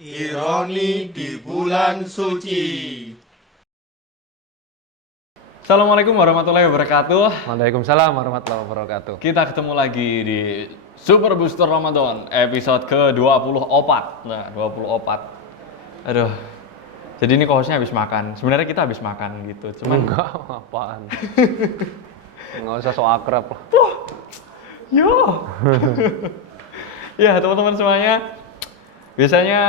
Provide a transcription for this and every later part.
Ironi di bulan suci. Assalamualaikum warahmatullahi wabarakatuh. Waalaikumsalam warahmatullahi wabarakatuh. Kita ketemu lagi di Super Booster Ramadan episode ke-24. Nah, 24. Aduh. Jadi ini co-hostnya habis makan. Sebenarnya kita habis makan gitu. Cuman Enggak, apaan? Nggak usah so akrab lah. yo. Ya, teman-teman semuanya. Biasanya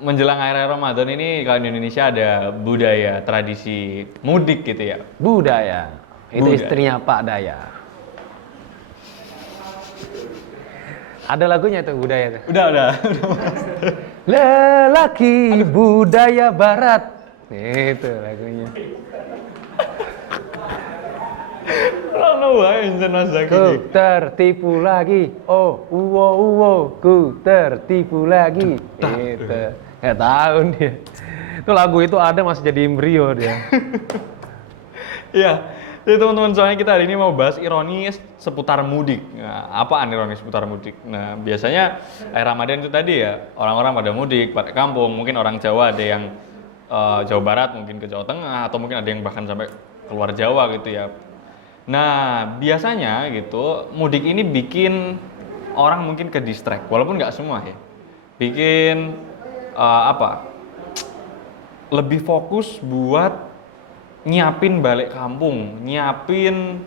menjelang akhir Ramadan ini kalau di Indonesia ada budaya tradisi mudik gitu ya. Budaya. Itu Budaya. istrinya Pak Daya. Ada lagunya tuh budaya tuh. Udah. Lelaki budaya barat. Itu lagunya. Ono wae enten Mas Zaki. Ku tertipu lagi. Oh, uwo, ku tertipu lagi. Itu. Nggak tahu dia. Itu lagu itu ada masih jadi embrio dia. Iya. Jadi teman-teman soalnya kita hari ini mau bahas ironi seputar mudik. Nah, apaan ironi seputar mudik? Nah, biasanya akhir Ramadan itu tadi ya, orang-orang pada mudik, pada kampung. Mungkin orang Jawa ada yang Jawa Barat, mungkin ke Jawa Tengah, atau mungkin ada yang bahkan sampai keluar Jawa gitu ya. Nah, biasanya gitu, mudik ini bikin orang mungkin ke distract, walaupun nggak semua ya. Bikin lebih fokus buat nyiapin balik kampung, nyiapin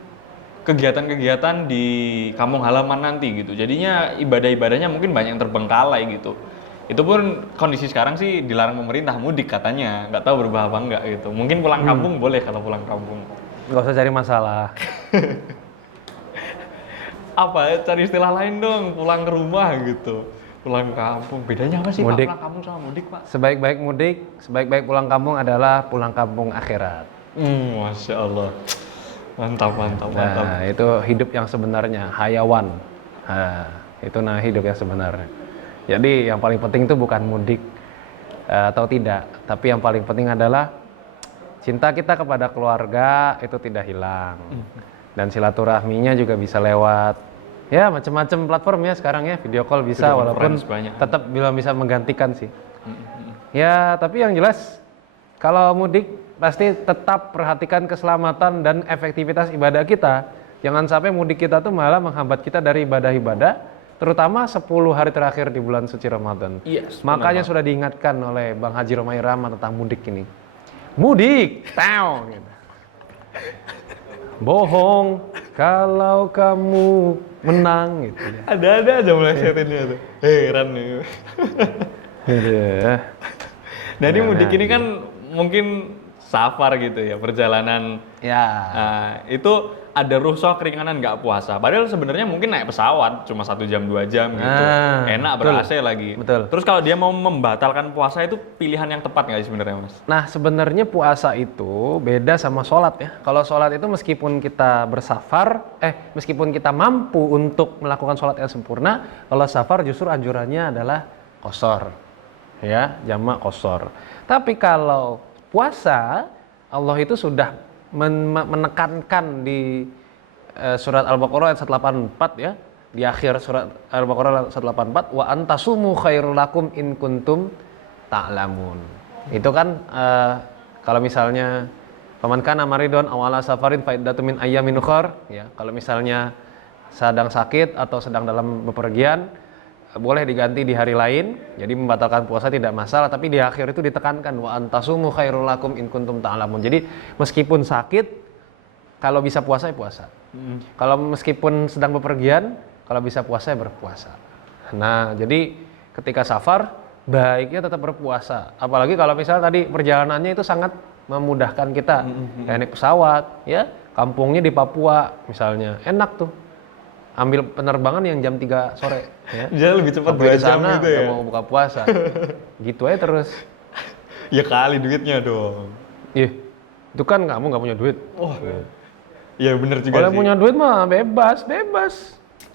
kegiatan-kegiatan di kampung halaman nanti gitu. Jadinya ibadah-ibadahnya mungkin banyak yang terbengkalai gitu. Itu pun kondisi sekarang sih dilarang pemerintah mudik katanya, nggak tahu berubah apa enggak gitu. Mungkin pulang kampung boleh kalau pulang kampung. Nggak usah cari masalah. Apa ya, cari istilah lain dong, pulang ke rumah gitu. Pulang kampung, bedanya apa sih Mudik. Pak, pulang kampung sama mudik Pak? Sebaik-baik mudik, sebaik-baik pulang kampung adalah pulang kampung akhirat. Masya Allah. Mantap. Nah, itu hidup yang sebenarnya, hayawan. Nah, itu hidup yang sebenarnya. Jadi yang paling penting itu bukan mudik atau tidak, tapi yang paling penting adalah cinta kita kepada keluarga itu tidak hilang. Dan silaturahminya juga bisa lewat ya macam-macam platform ya sekarang ya, video call bisa, Video walaupun conference banyak. tetap belum bisa menggantikan sih. Ya, tapi yang jelas kalau mudik pasti tetap perhatikan keselamatan dan efektivitas ibadah kita. Jangan sampai mudik kita tuh malah menghambat kita dari ibadah-ibadah, terutama 10 hari terakhir di bulan suci Ramadan. Yes, Makanya benar, sudah diingatkan oleh Bang Haji Romai Rama tentang mudik ini. Mudik, tau. Gitu. Bohong kalau kamu menang gitu ya. Ada aja melesetinnya tuh. Heran nih. Aduh. Jadi mudik ini kan mungkin safar gitu ya, perjalanan. Ya. Nah, itu ada rukhsah keringanan nggak puasa. Padahal sebenarnya mungkin naik pesawat cuma 1 jam 2 jam gitu. Enak betul. ber-AC lagi. Betul. Terus kalau dia mau membatalkan puasa itu pilihan yang tepat nggak sih sebenarnya Mas? Nah, sebenarnya puasa itu beda sama sholat ya. Kalau sholat itu meskipun kita meskipun kita mampu untuk melakukan sholat yang sempurna, kalau safar justru anjurannya adalah qashar. Ya, jamak qashar. Tapi kalau puasa, Allah itu sudah menekankan di surat Al-Baqarah ayat 184 ya. Di akhir surat Al-Baqarah 184, wa antasumu khairul lakum in kuntum ta'lamun. Itu kan kalau misalnya faman kana maridon aw ala safarin fa iddatun min ayyamin ukhar ya. Kalau misalnya sedang sakit atau sedang dalam bepergian, boleh diganti di hari lain. Jadi membatalkan puasa tidak masalah, tapi di akhir itu ditekankan wa antasumu khairul lakum in kuntum ta'lamun. Jadi meskipun sakit, kalau bisa puasa ya puasa. Kalau meskipun sedang bepergian, kalau bisa puasa ya berpuasa. Nah, jadi ketika safar baiknya tetap berpuasa. Apalagi kalau misalnya tadi perjalanannya itu sangat memudahkan kita. Kayak naik pesawat, ya, kampungnya di Papua misalnya. Enak tuh. Ambil penerbangan yang jam 3 sore ya. Dia lebih cepat Sampai 2 di jam sana gitu udah ya. mau buka puasa. Gitu aja terus. Ya kali duitnya dong. Ih, itu kan kamu nggak punya duit. Oh. Ya bener juga Kalau sih. punya duit mah bebas.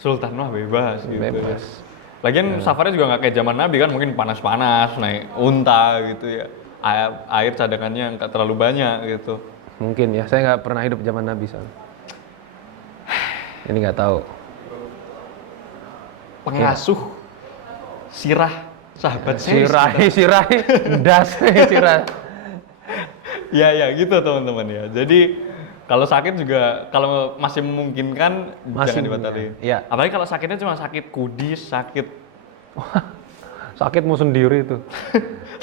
Sultan mah bebas gitu. Bebas. Lagian safarnya juga nggak kayak zaman Nabi kan, mungkin panas-panas, naik unta gitu ya. Air cadangannya nggak terlalu banyak gitu. Mungkin ya, saya nggak pernah hidup zaman Nabi soalnya. Ini nggak tahu. Pengasuh sirah Sahabat serius. Sirai, das, sirai. Ya gitu teman-teman ya. Jadi kalau sakit juga kalau masih memungkinkan Masih jangan dibatalin. iya. Apalagi kalau sakitnya cuma sakit kudis, sakit Sakitmu sendiri itu.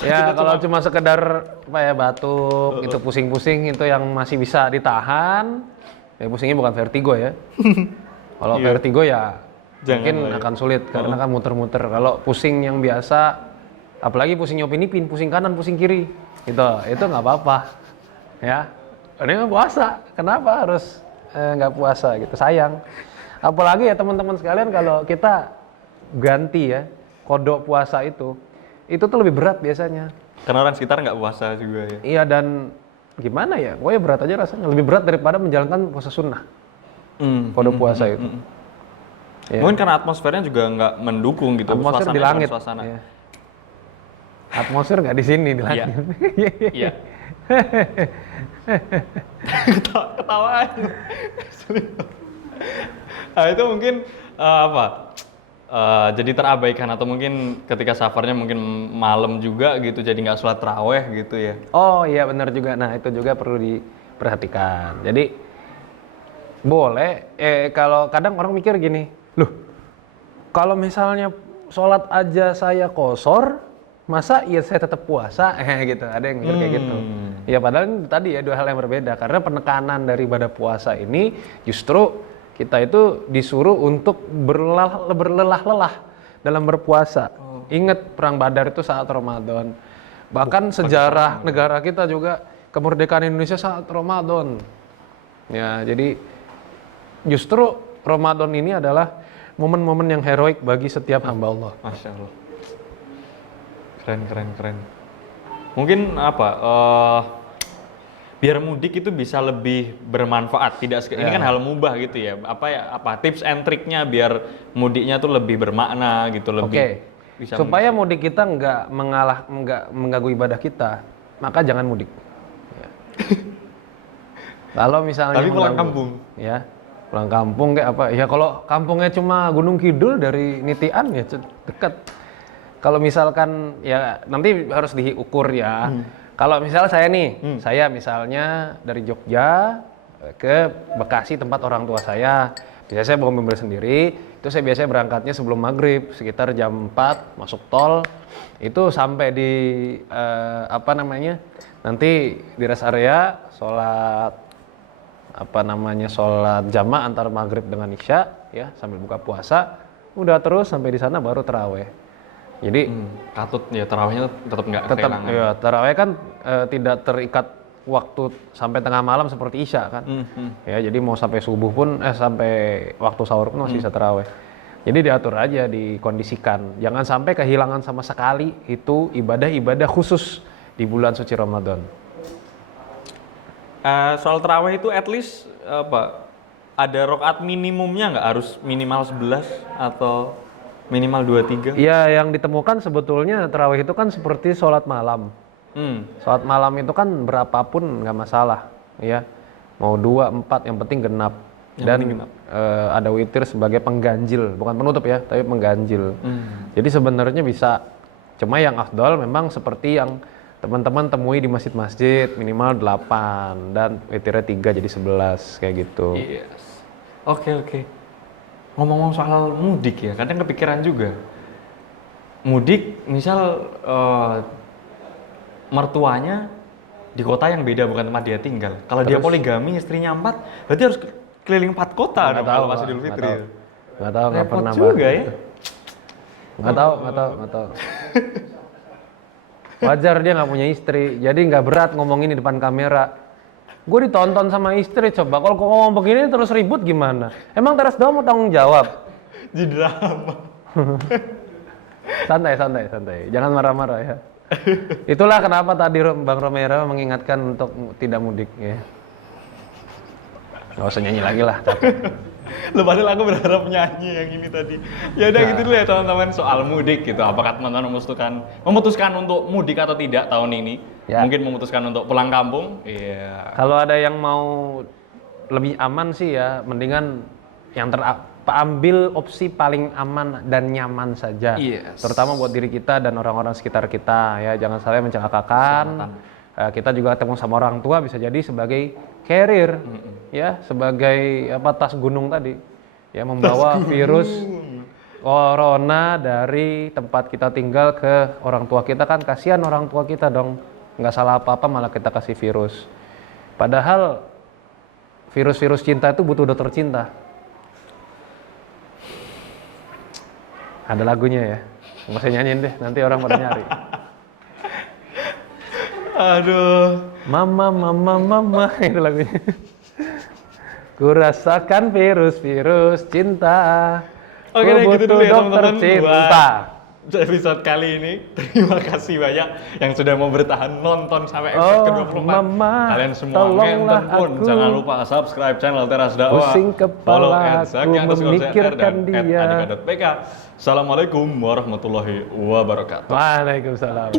Ya kalau cuma sekedar apa ya batuk, itu pusing-pusing itu yang masih bisa ditahan. Ya pusingnya bukan vertigo ya. Kalau vertigo ya Jangan mungkin lah ya. akan sulit karena kan muter-muter. Kalau pusing yang biasa, apalagi pusing nyopin-ipin, pusing kanan, pusing kiri, itu nggak apa-apa. Ya, ini mah puasa. Kenapa harus nggak puasa gitu? Sayang. Apalagi ya teman-teman sekalian kalau kita ganti ya kodok puasa itu tuh lebih berat biasanya. karena orang sekitar nggak puasa juga ya. Iya dan gimana ya? Pokoknya berat aja rasanya. Lebih berat daripada menjalankan puasa sunnah. Kodok puasa itu. Ya. Mungkin karena atmosfernya juga nggak mendukung gitu. Atmosfer di suasananya langit. bukan suasana. Iya. Atmosfer nggak di sini di langit. Iya. Ketawaan. Nah itu mungkin apa? Jadi terabaikan atau mungkin ketika safarnya mungkin malam juga gitu jadi nggak sholat taraweh gitu ya. Oh iya benar juga. Nah itu juga perlu diperhatikan. Jadi boleh. Kalau kadang orang mikir gini, loh kalau misalnya sholat aja saya kosor, masa iya saya tetap puasa? Gitu. Ada yang mikir kayak gitu. Ya padahal tadi ya dua hal yang berbeda. Karena penekanan dari ibadah puasa ini justru kita itu disuruh untuk berlelah-lelah dalam berpuasa. Ingat perang Badar itu saat Ramadan. Bahkan sejarah negara kita juga kemerdekaan Indonesia saat Ramadan. Ya, jadi justru Ramadan ini adalah momen-momen yang heroik bagi setiap hamba Allah. Masya Allah. Keren. Mungkin apa? Biar mudik itu bisa lebih bermanfaat, ini kan hal mubah gitu ya. Apa tips and triknya biar mudiknya tuh lebih bermakna gitu, lebih bisa supaya mudik kita nggak mengganggu ibadah kita, maka jangan mudik. Ya. Kalau misalnya tapi pulang kampung, ya pulang kampung kayak apa? Ya kalau kampungnya cuma Gunung Kidul dari Nitian ya dekat. Kalau misalkan ya nanti harus diukur ya. Kalau misalnya saya nih, saya misalnya dari Jogja ke Bekasi tempat orang tua saya. Biasanya saya bawa mobil sendiri, itu saya biasanya berangkatnya sebelum maghrib, sekitar jam 4 masuk tol. Itu sampai di nanti di rest area sholat sholat jamaah antara maghrib dengan isya ya sambil buka puasa. Udah terus sampai di sana baru taraweh. Jadi katut ya tarawihnya tetap nggak kehilangan. Ya tarawih kan tidak terikat waktu sampai tengah malam seperti isya kan. Ya jadi mau sampai subuh pun sampai waktu sahur pun masih bisa tarawih. Jadi diatur aja, dikondisikan. Jangan sampai kehilangan sama sekali itu ibadah-ibadah khusus di bulan suci Ramadan. Soal tarawih itu at least ada rakaat minimumnya nggak, harus minimal 11 atau minimal 2-3? Ya yang ditemukan sebetulnya tarawih itu kan seperti sholat malam. Sholat malam itu kan berapapun nggak masalah, ya mau 2, 4 yang penting genap. Dan ada witir sebagai pengganjil, bukan penutup ya, tapi pengganjil. Jadi sebenarnya bisa, cuma yang afdal memang seperti yang teman-teman temui di masjid-masjid minimal 8 dan witirnya 3 jadi 11 kayak gitu. Yes. Oke. Ngomong-ngomong soal mudik ya, kadang kepikiran juga. Mudik, misal mertuanya di kota yang beda bukan tempat dia tinggal. Kalau dia poligami, istrinya 4, berarti harus keliling 4 kota dong kalau masih Idul Fitri. Nggak tahu, nggak pernah juga ya. Nggak tahu. Wajar dia nggak punya istri, jadi nggak berat ngomongin di depan kamera. Gue ditonton sama istri, coba kalau ngomong begini terus ribut gimana? Emang teras doang mau tanggung jawab? Di drama. Santai, jangan marah-marah ya. Itulah kenapa tadi Bang Romero mengingatkan untuk tidak mudik ya. Gak usah nyanyi lagi lah, capek. Loh, padahal aku berharap nyanyi yang ini tadi. Ya udah gitu dulu ya teman-teman soal mudik gitu. Apakah teman-teman memutuskan untuk mudik atau tidak tahun ini? Ya. Mungkin memutuskan untuk pulang kampung. Iya. Kalau ada yang mau lebih aman sih ya, mendingan yang ambil opsi paling aman dan nyaman saja. Yes. Terutama buat diri kita dan orang-orang sekitar kita ya. Jangan sampai mencelakakan. Kita juga ketemu sama orang tua bisa jadi sebagai carrier ya, sebagai tas gunung tadi. Ya, membawa virus corona dari tempat kita tinggal ke orang tua kita, kan kasihan orang tua kita dong. Nggak salah apa-apa malah kita kasih virus. Padahal virus-virus cinta itu butuh dokter cinta. Ada lagunya ya. Nggak usah nyanyiin deh, nanti orang pada nyari. Aduh. Mama, mama, mama, itu lagunya. Ku rasakan virus-virus cinta. Oke Ku deh, gitu butuh dulu ya dokter teman-teman cinta. buat episode kali ini. Terima kasih banyak yang sudah mau bertahan nonton sampai episode ke-24. Mama, Kalian semua tolonglah nonton pun aku. jangan lupa subscribe channel Teras Dakwah. Pusing Follow kepala aku memikirkan dia. @adika.pk. Assalamualaikum warahmatullahi wabarakatuh. Waalaikumsalam.